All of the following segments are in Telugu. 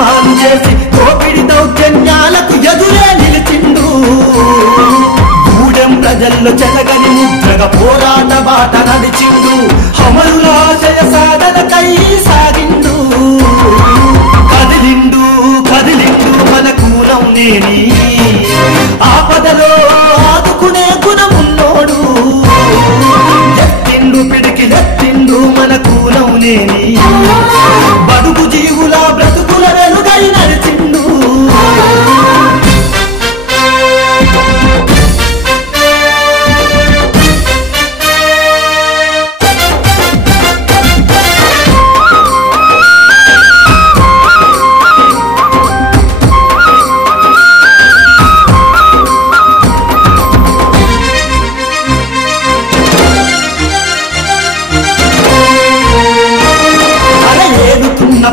ఉద్యమాలు చేసి దోపిడి దౌర్జన్యాలకు ఎదురే నిలిచిండు గూడెం ప్రజల్లో చెలగని ముద్రగా పోరాట బాట నడిచిండు అమరుల ఆశయ సాధనకై సాగిండు కదిలిండు కదిలిండు మన కూలం నేని ఆపదలో ఆదుకునే గుణమున్నోడు ఎత్తిండు పిడికిలెత్తిండు మన కూలం నేని బడుగు జీవుల బ్రతుకుల వెలుగై నడిచిండు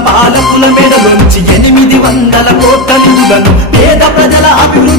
పాలకుల మెడలోంచి 800 కోట్ల నిధులను పేద ప్రజల అభివృద్ధి